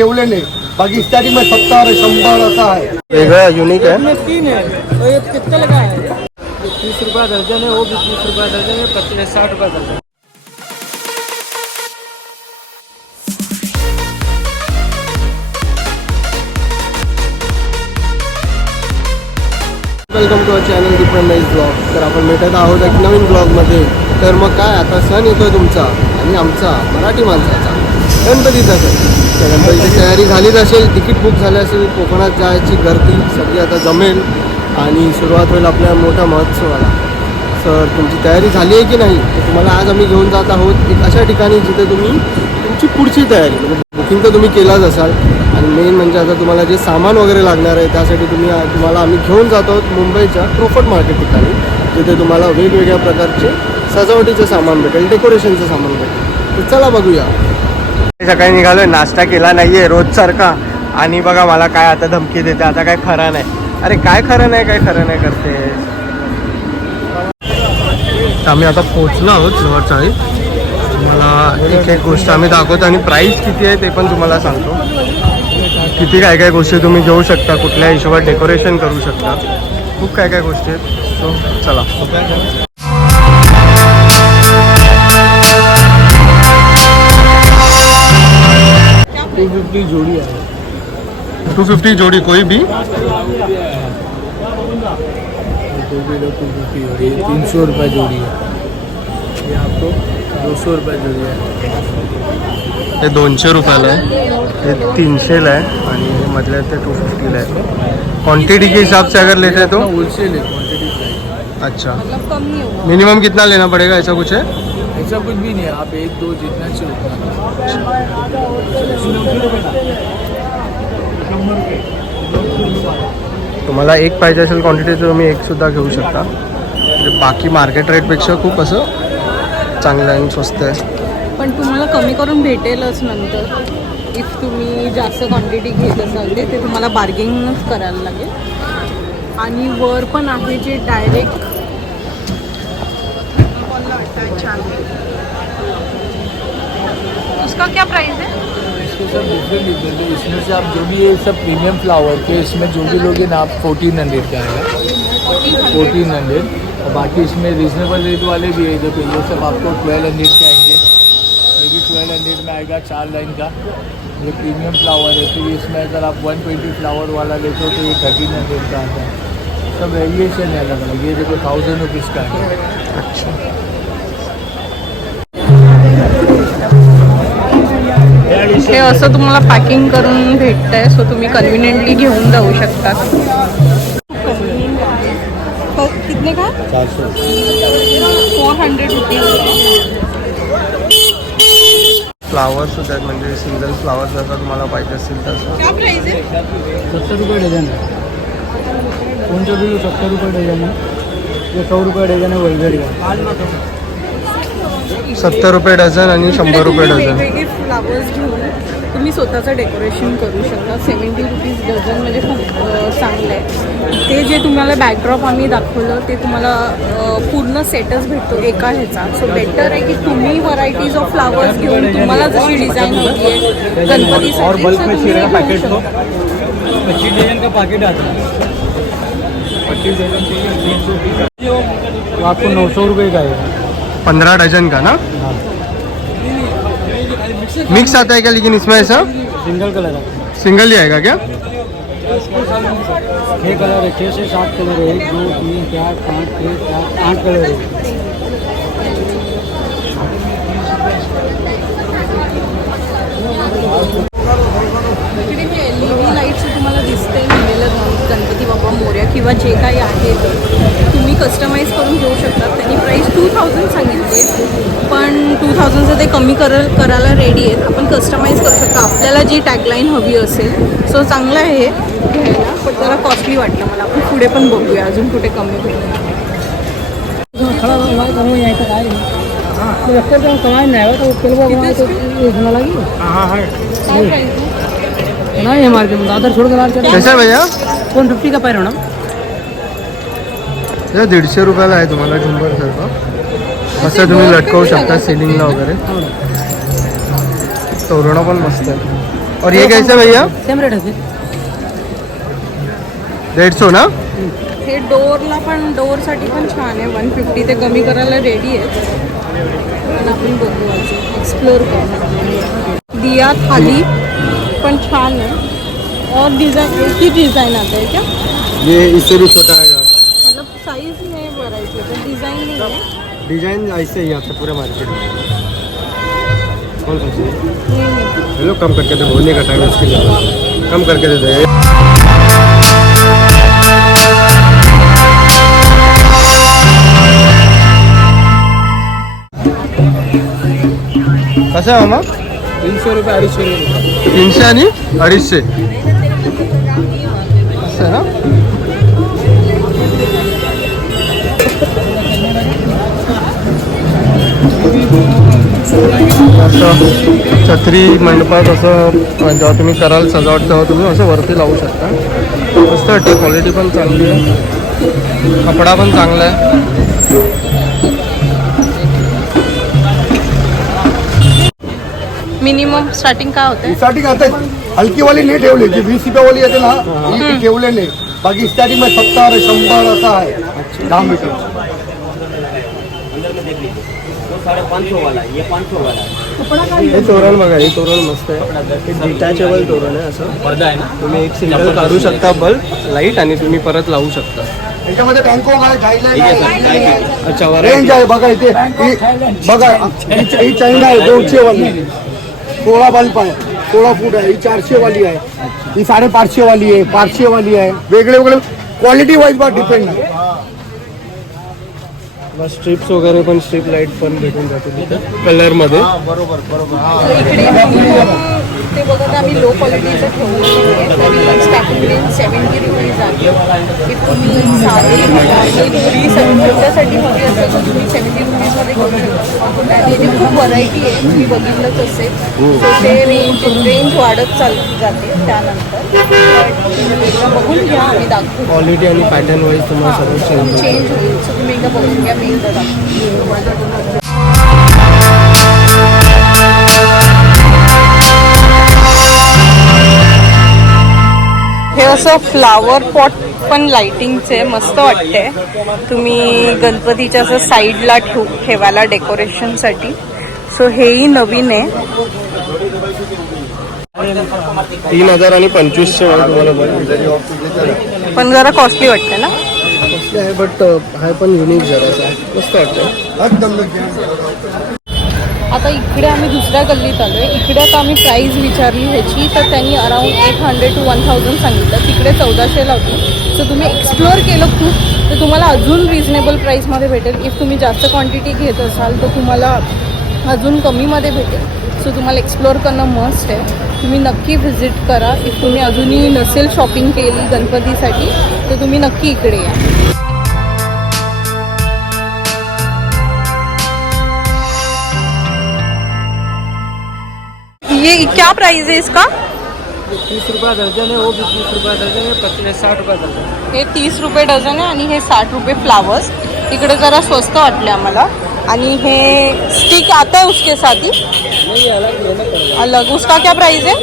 ठेवले नाही. बाकी स्टार्टिंग में 70 100 असा आहे. वेगळा युनिक आहे. 3 है और ये कितना लगा है? 30 रुपया दर्जन है, वो भी 30 रुपया दर्जन है, 60 रुपया दर्जन. Welcome to our channel different nice blog. तर आपण भेटत आहोत एक नवीन ब्लॉगमध्ये. तर मग काय आता सण येतोय तुमचा आणि आमचा मराठी माणसाचा गणपतीचा सण. तर गणपतीची तयारी झालीच असेल, तिकीट बुक झाले असेल, कोकणात जायची गर्दी सगळी आता जमेल आणि सुरुवात होईल आपल्या मोठ्या महोत्सवाला. तर तुमची तयारी झाली आहे की नाही तर तुम्हाला आज आम्ही घेऊन जात आहोत एक अशा ठिकाणी जिथे तुम्ही तुमची पुढची तयारी म्हणजे बुकिंग तर तुम्ही केलाच असाल आणि मेन म्हणजे आता तुम्हाला जे सामान वगैरे लागणार आहे त्यासाठी तुम्हाला आम्ही घेऊन जात आहोत मुंबईच्या क्रोफर्ड मार्केट ठिकाणी, जिथे तुम्हाला वेगवेगळ्या प्रकारचे सजावटीचं सामान भेटेल, डेकोरेशनचं सामान भेटेल. तर चला बघूया. सकाळी निघालोय, नाश्ता केला नाही आहे रोजसारखा आणि बघा मला काय आता धमकी देते, आता काय खरं नाही. अरे काय खरं नाही, काय खरं नाही करते. आम्ही आता पोहोचलो आहोत जवळचाळी. तुम्हाला एक एक गोष्ट आम्ही दाखवतो आणि प्राईस किती आहे ते पण तुम्हाला सांगतो. किती काय काय गोष्टी तुम्ही घेऊ शकता, कुठल्या हिशोबात डेकोरेशन करू शकता, खूप काय काय गोष्टी आहेत. सो चला. 250 जोड़ी है. 250 जोड़ी कोई भी. 250 जोड़ी, 300 रुपये जोड़ी है. ये आपको 200 रुपये जोड़ी है. हे 200 रुपयाला आहे, हे 300ला आहे आणि हे मधल्या ते 250ला आहे. क्वांटिटी के हिसाब से अगर लेते तो होलसेल है क्वान्टिटी. अच्छा. मिनिमम कितना लेना पड़ेगा, ऐसा कुछ है? ऐसा कुछ भी नहीं है, आप 1-2 जितना चाहिए. तुम्हाला एक पाहिजे असेल क्वांटिटी तर तुम्ही एक सुद्धा घेऊ शकता. म्हणजे बाकी मार्केट रेटपेक्षा खूप असं चांगलं आणि स्वस्त आहे. पण तुम्हाला कमी करून भेटेलच नंतर. इफ तुम्ही जास्त क्वांटिटी घेत असाल ते तुम्हाला बार्गेनिंगच करायला लागेल. आणि वर पण आहे जे डायरेक्ट उसका क्या प्राइस है? इसके सब डिफरेंट है. इसमें से आप जो भी ये सब प्रीमियम फ्लावर के इसमें जो भी लोगे ना आप 1400 का आएगा. 1400. और बाकी इसमें रीजनेबल रेट वाले भी है. जो ये सब आपको 1200 के आएंगे. ये भी 1200 में आएगा 4 लाइन का. ये प्रीमियम फ्लावर है. फिर इसमें अगर आप 120 फ्लावर वाला लेते हो तो ये 1300 का आता है. सब वेरिएशन है अलग अलग. ये देखो 1000 रुपीज़ का है. अच्छा. हे असं तुम्हाला पॅकिंग करून भेटतंय. सो तुम्ही कन्व्हिनियंटली घेऊन जाऊ शकता. कितने का? 400 रुपीज. फ्लावर्स सुद्धा आहेत, म्हणजे सिंगल फ्लावर्स जर तुम्हाला पाहिजे असेल तर. क्या प्राइस है? 70 रुपये डजन है. कौन सा भी 70 रुपये डजन है. ये 100 रुपये डजन है वलवेरी का. 70 रुपये डझन आणि 100 रुपये डझन. वेगवेगळे फ्लावर्स घेऊन तुम्ही स्वतःचं डेकोरेशन करू शकता. 70 रुपीज डझन म्हणजे खूप चांगलं आहे. ते जे तुम्हाला बॅकड्रॉप आम्ही दाखवलं ते तुम्हाला पूर्ण सेटच भेटतो एका ह्याचा. सो बेटर आहे की तुम्ही व्हरायटीज ऑफ फ्लावर्स घेऊन तुम्हाला जशी डिझाईन हवी आहे गणपतीसाठी और बल्क में तुम्ही का घेऊ पैकेट शकता. 25 डजन का पैकेट आता है. 25 डजन चाहिए 300 का. तो आपको 900 रुपये का है. 15 डजन का ना. मिक्स आता है क्या लेकिन इसमें ऐसा सिंगल कलर है. सिंगल ही आएगा क्या? 6 कलर है. 6 से 7 कलर है. 1 2 3 4 5 6 7 8 कलर है. इकडे मी LED लाईट्स तुम्हाला दिसते लिहिलेलं गणपती बाप्पा मोरया किंवा जे काही आहे ते तुम्ही कस्टमाइज करून घेऊ शकता. त्यांनी प्राईस 2000 सांगितले पण 2000चं ते कमी करायला रेडी आहेत. आपण कस्टमाइज करू शकता आपल्याला जी टॅगलाईन हवी असेल. सो चांगलं आहे हे घ्यायला, पण जरा कॉस्टली वाटलं मला. आपण पुढे पण बघूया अजून कुठे कमी होईल. नहीं हमारे के दादर छोड़ कर कैसा भैया? 150 का पैर होना. हे 150 रुपयाला आहे तुम्हाला झुंबर सारखं. असं तुम्ही लटकवू शकता सिलिंगला वगैरे. तोरणं पण मस्त आहे. और ये कैसे भैया? सेम रेट आहे 150 ना? हे डोअरला पण डोअरसाठी पण छान आहे. 150 ते कमी करायला रेडी आहे. पण आपण बघू एक्सप्लोर करू. दिया थाली पण छान है. और डिज़ाइन एक ही डिज़ाइन आता है क्या? ये इससे भी छोटा आएगा. मतलब साइज में वैरायटी है, डिज़ाइन नहीं है. डिजाइन ऐसे ही आता पूरे मार्केट में. कौन सा चाहिए? नहीं. चलो कम करके दे, बोलने का टाइम इसके लिए कम करके दे दे. कसं आहे मामा? 300 रुपये 250 रुपये. 300 आणि 250 असं आहे ना. असं छत्री मंडपात असं जेव्हा तुम्ही कराल सजावट तेव्हा तुम्ही असं वरती लावू शकता. मस्त वाटतं. क्वालिटी पण चांगली आहे. कपडा पण चांगला आहे. मिनिमम स्टार्टिंग काय होतं? स्टार्टिंग आता हलकी वाली नाही ठेवली, जी 20 रुपयावाली येते ना ही ठेवलेली. बाकी स्टार्टिंग मध्ये 70 100 असा आहे. 10 मीटर. 550 वाला ये 500 वाला है. हे तोरण बघा, हे तोरण मस्त आहे. डिटॅचेबल तोरण आहे. असं पडदा आहे ना. तुम्ही एक सिंगल काढू शकता बल्ब लाईट आणि तुम्ही परत लावू शकता. याच्यामध्ये बँकॉक आहे, थायलंड आहे, अच्छा रेंज आहे. बघा इथे बघा ही चाइना आहे 200 वाली. 16 बल्ब आहे, 16 फूट आहे. ही 400 वाली आहे. ही 550 वाली आहे, 500 वाली आहे. वेगळे वेगळे क्वालिटी वाईज बा डिपेंड आहे. स्ट्रिप्स वगैरे पण स्ट्रीप लाईट पण भेटून जाते तिथे कलरमध्ये. इकडे ते बघत आम्ही लो क्वालिटीचं ठेवलेलं आहे. तरी पण स्टार्टिंग रेंज 70 रुपीज आहे. इफ तुम्ही साधी पुरी तुमच्यासाठी हवी असेल तर तुम्ही 70 रुपीजमध्ये घेऊ शकता. आणि इथे खूप व्हरायटी आहे. तुम्ही बघितलंच असेल. सो ते रेंज वाढत जाते त्यानंतर. एकदा बघून घ्या आणि दाखवू. क्वालिटी आणि पॅटर्न वाईज तुम्हाला सगळं चेंज होईल. सो तुम्ही एकदा बघून घ्या. मी एकदा दाखवू. हे असं फ्लावर पॉट पण लाइटिंगचे मस्त वाटते. तुम्ही गणपतीच्या असं साईडला ठेवायला डेकोरेशनसाठी. सो हेही नवीन आहे. 3000 आणि 2500 तुम्हाला बघा. पण जरा कॉस्टली वाटते ना. आहे बट आहे पण युनिक जरा मस्त वाटतं. आता इकडे आम्ही दुसऱ्या गल्लीत आलो आहे. इकडे आता आम्ही प्राईस विचारली ह्याची तर त्यांनी अराउंड 800 to 1000 सांगितलं. तिकडे 1400 होती. सो तुम्ही एक्सप्लोअर केलं खूप तर तुम्हाला अजून रिजनेबल प्राईसमध्ये भेटेल. इफ तुम्ही जास्त क्वांटिटी घेत असाल तर तुम्हाला अजून कमीमध्ये भेटेल. सो तुम्हाला एक्सप्लोअर करणं मस्ट आहे. तुम्ही नक्की व्हिजिट करा. इफ तुम्ही अजूनही नसेल शॉपिंग केली गणपतीसाठी तर तुम्ही नक्की इकडे या. ये क्या प्राइस है इसका? 30 रुपये दर्जन है. वो भी 30 रुपये दर्जन है. 60 रुपये दर्जन. हे 30 रुपये डझन आहे आणि हे 60 रुपये फ्लावर्स. इकडे जरा स्वस्त वाटले आम्हाला. आणि हे स्टिक आता है उसके साथ ही अलग. उसका क्या प्राइस है?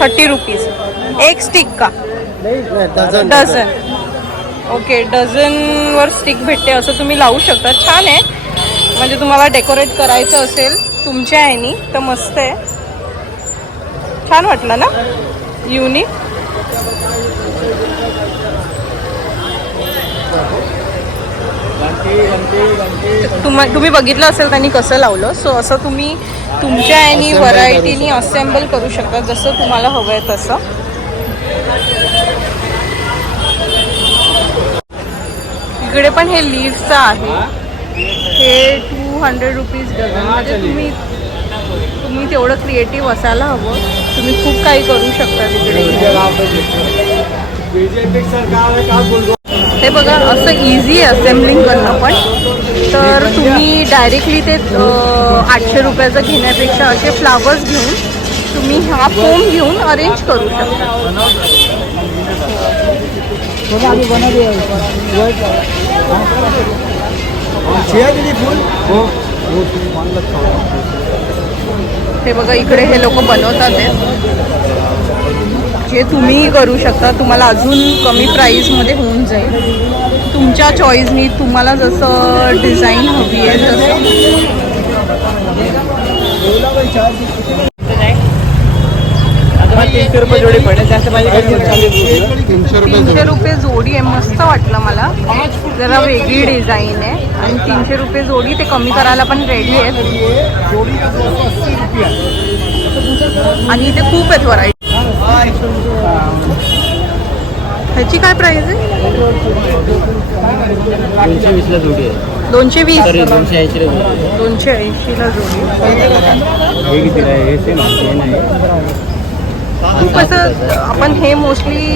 30 रुपीज़ एक स्टिक का. डझन. ओके डझनवर स्टिक भेटते. असं तुम्ही लावू शकता. छान आहे. म्हणजे तुम्हाला डेकोरेट करायचं असेल तुमच्या ह्यानी तर मस्त आहे. छान वाटलं ना. युनिक. तुम्ही बघितलं असेल त्यांनी कसं लावलं. सो असं तुम्ही तुमच्या ह्यानी व्हरायटीनी असेंबल करू शकता जसं तुम्हाला हवं आहे तसं. इकडे पण हे लीव्हचं आहे. हे 200 रुपीज डझन. म्हणजे तुम्ही तेवढं क्रिएटिव्ह असायला हवं. तुम्ही खूप काही करू शकता तिकडे. हे बघा असं इझी आहे असेंबलिंग करणं पण. तर तुम्ही डायरेक्टली ते 800 रुपयाचं घेण्यापेक्षा असे फ्लावर्स घेऊन तुम्ही हा फोम घेऊन अरेंज करू शकता. हे बघा इकडे हे लोक बनवतात आहे. जे तुम्ही करू शकता, तुम्हाला अजून कमी प्राईसमध्ये होऊन जाईल. तुमच्या चॉईसनी तुम्हाला जसं डिझाईन हवी आहे तसं. ₹300 जोडी पडेल, जास्त पाहिजे 300 रुपये जोडी आहे. मस्त वाटलं मला, जरा वेगळी डिझाईन आहे आणि 300 रुपये जोडी. ते कमी करायला पण रेडी आहेत आणि इथे खूप आहेत व्हरायटी. ह्याची काय प्राइस आहे? 220 ला जोडी आहे. 220. 280 ला जोडी. 280 ला जोडी. हे किती आहे? हे सेम आहे नाही. खूप असं आपण हे मोस्टली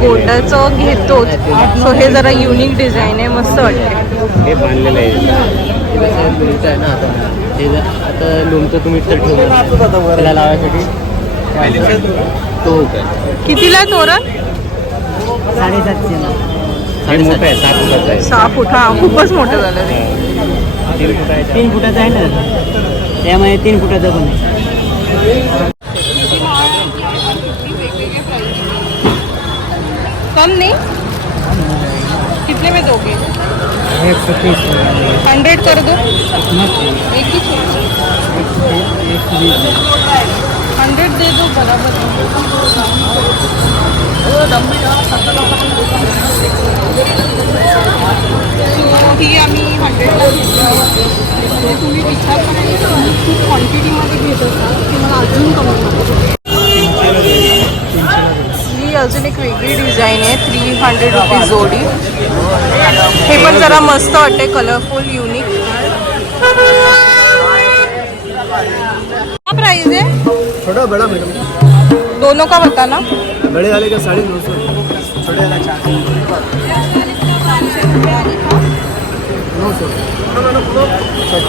गोल्डाचं घेतो, सो हे जरा युनिक डिझाईन आहे, मस्त वाटते. हे बांधलेलं आहे. हे कसं लोणचं आहे ना आता. हे आता लोणचं तुम्ही तर ठेवलं त्याला लावायसाठी तो काय कितीला तोरण? 750 ला. 7.5 आहे. 7 फुटाचं आहे. 6 फूट. हा, खूपच मोठं झालं ते. 3 फुटाचं 3 फुटाचं आहे ना, त्यामुळे 3 फुटाचं पण आहे. कम नहीं, कितने में दोगे? 100 कर दो. एक ही चाहिए. 100 दे दो बराबर. ही आम्ही 100ला घेतली. तुम्ही विचार करायला खूप क्वांटिटीमध्ये घेत असाल की मला अजून कमी. ही अजून एक वेगळी डिझाईन आहे. 300 रुपीज जोडी. हे पण जरा मस्त वाटते, कलरफुल, युनिक. क्या प्राइस है? छोटा बड़ा मैडम, दोनों का बताना. बड़े वाले का 950, छोटे वाला 900.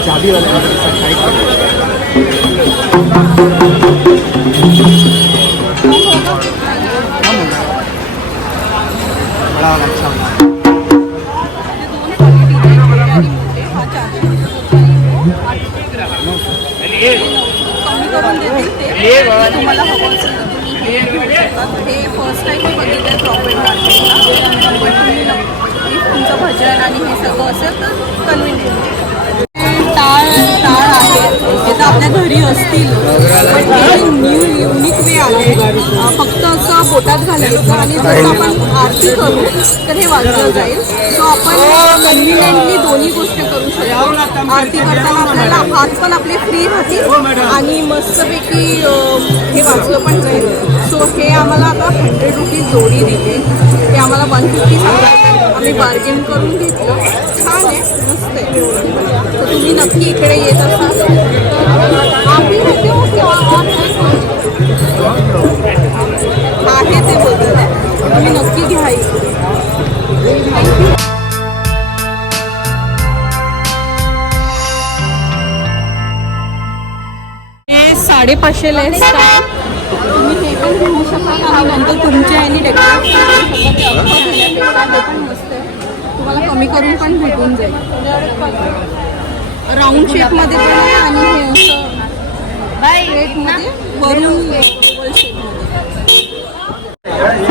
चाबी वाला बड़ा वाला अच्छा होगा. कमी करून देतील ते. तुम्हाला हवं असेल तर तुम्ही घेऊ शकता. हे फर्स्ट टाइम मी बघितलं प्रॉफिट मार्केटला, पण तुम्ही तुमचं भजन आणि हे सगळं असेल तर कन्व्हिनियंट. टाळ आहे, हे तर आपल्या घरी असतील, पण हे न्यू युनिक वे आले. फक्त असं बोटात घालायचं आणि जसं आपण आरती करू तर हे वाजलं जाईल. सो आपण कन्व्हिनियंटली दोन्ही गोष्ट करू शकतो. आरती करताना आपल्याला हात पण आपले फ्री राहतील आणि मस्तपैकी हे वाचलं पण जाईल. सो हे आम्हाला आता 100 रुपीज जोडी दिली. ते आम्हाला 150 सांगितलं, आम्ही बार्गेन करून घेतलं. छान आहे, मस्त आहे. तर तुम्ही नक्की इकडे येत असाल आहे ते बोलत आहे, तुम्ही नक्की घ्या इकडे. हे 550ला आहे स्टार्ट. तुम्ही हे पण घेऊ शकता आणि नंतर तुमच्या याने डेकोरेट करू शकता. ते घेण्यापेक्षा हे पण मस्त आहे, तुम्हाला कमी करून पण भेटून जाईल. राऊंड शेपमध्ये पण आहे आणि हे असं प्लेटमध्ये वरून ओव्हल शेपमध्ये.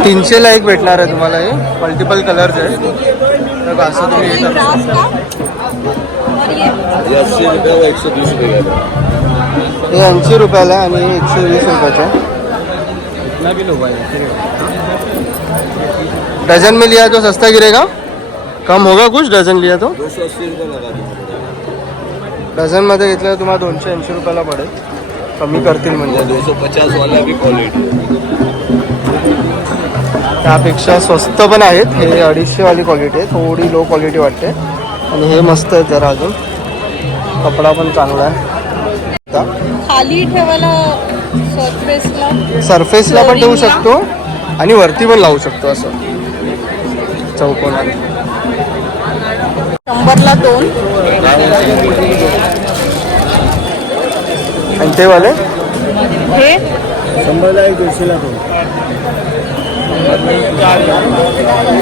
300ला एक भेटणार आहे तुम्हाला. हे मल्टिपल कलर्स आहे. तर असं तुम्ही ये हे ग्रास का और ये 80 रुपये व 120 रुपये. हे 80 रुपयाला आहे आणि हे 120 रुपयाचं आहे. कितना भी लो भाई, डजन में लिया तो सस्ता गिरेगा, कम होगा कुछ डझन लिया तो. 280 रुपये लगा दो. डझन मध्ये घेतलं तुम्हाला 280 रुपयाला पडेल. कमी करतील म्हणजे 250 वाला भी क्वालिटी. त्यापेक्षा स्वस्त पण आहेत. हे 250 वाली क्वालिटी आहे, थोडी लो क्वालिटी वाटते. आणि हे मस्त आहे जरा, अजून कपडा पण चांगला आहे. खाली ठेवायला सरफेसला पण ठेवू शकतो आणि वरती पण लावू शकतो असं चौकोनात. 100ला 2. आणि ते वाले हे 100ला 1, 150ला 2.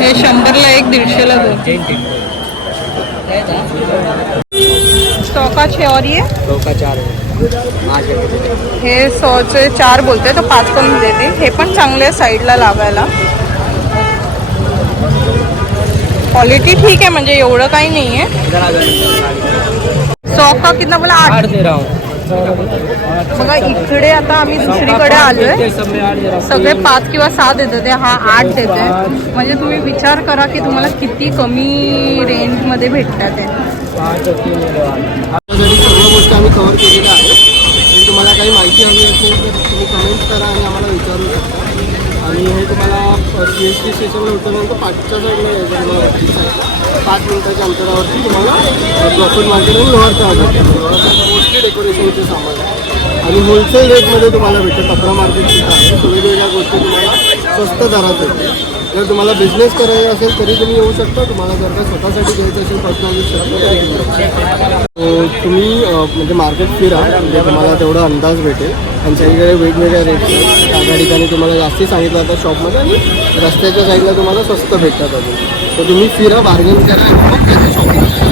हे 100ला 1, 150ला 2. स्टॉकाचे और ये 100 का 4 है. हे 100चे 4 बोलते तर 5 करून देते. हे पण चांगले आहे साईडला लावायला. क्वालिटी ठीक आहे म्हणजे एवढं काही नाही आहे. 100 का कितना बोला 8 दे रहा हूँ. बघा इकडे आता आम्ही दुसरीकडे आलोय. सगळे 5 किंवा 6 देतात ते, हा 8 देते. म्हणजे तुम्ही विचार करा की तुम्हाला किती कमी रेंजमध्ये भेटतात ते. आपल्यासाठी सर्व गोष्टी आम्ही कव्हर केलेल्या आहेत. जर तुम्हाला काही माहिती हवी असेल तर तुम्ही कमेंट करा आणि आम्हाला विचारू शकता. आणि हे तुम्हाला CST स्टेशनला उतरल्यानंतर पाठच्या साईडला यायचं तुम्हाला वरती साईडला 5 मिनिटाच्या अंतरावरती तुम्हाला प्रॉफिट मार्केट आणि लोअर प्राईज मोस्टली डेकोरेशनचे सामान आहे. आणि होलसेल रेटमध्ये तुम्हाला भेटेल. कपडा मार्केट सुद्धा आहे. वेगवेगळ्या गोष्टी तुम्हाला स्वस्त दरात भेटतील. जर तुम्हाला बिझनेस करायचा असेल तरी तुम्ही येऊ शकता. तुम्हाला जर का स्वतःसाठी घ्यायचं असेल पर्सनल यूज तरी घेऊ शकता. तुम्ही म्हणजे मार्केट फिरा म्हणजे तुम्हाला तेवढा अंदाज भेटेल. त्यांच्या इकडे वेगवेगळ्या रेट्स आहेत. त्या ठिकाणी तुम्हाला जास्ती सांगितलं जातं शॉपमध्ये आणि रस्त्याच्या साईडला तुम्हाला स्वस्त भेटतात अजून. तर तुम्ही फिरा, बार्गेन करा आणि मग त्याची शॉपिंग करा.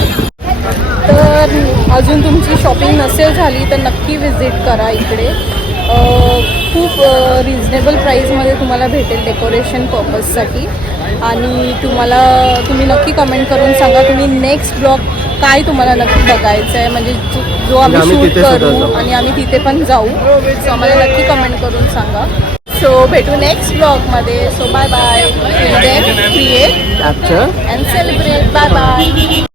तर अजून तुमची शॉपिंग नसेल झाली तर नक्की विजिट करा इकडे. खूप रिजनेबल प्राईजमध्ये तुम्हाला भेटेल डेकोरेशन पर्पजसाठी. आणि तुम्ही नक्की कमेंट करून सांगा तुम्ही नेक्स्ट ब्लॉग काय तुम्हाला नक्की बघायचं आहे. म्हणजे जो आम्ही शूट करू आणि आम्ही तिथे पण जाऊ. सो आम्हाला नक्की कमेंट करून सांगा. सो भेटू नेक्स्ट ब्लॉगमध्ये. So bye bye. Create capture and celebrate. Bye bye.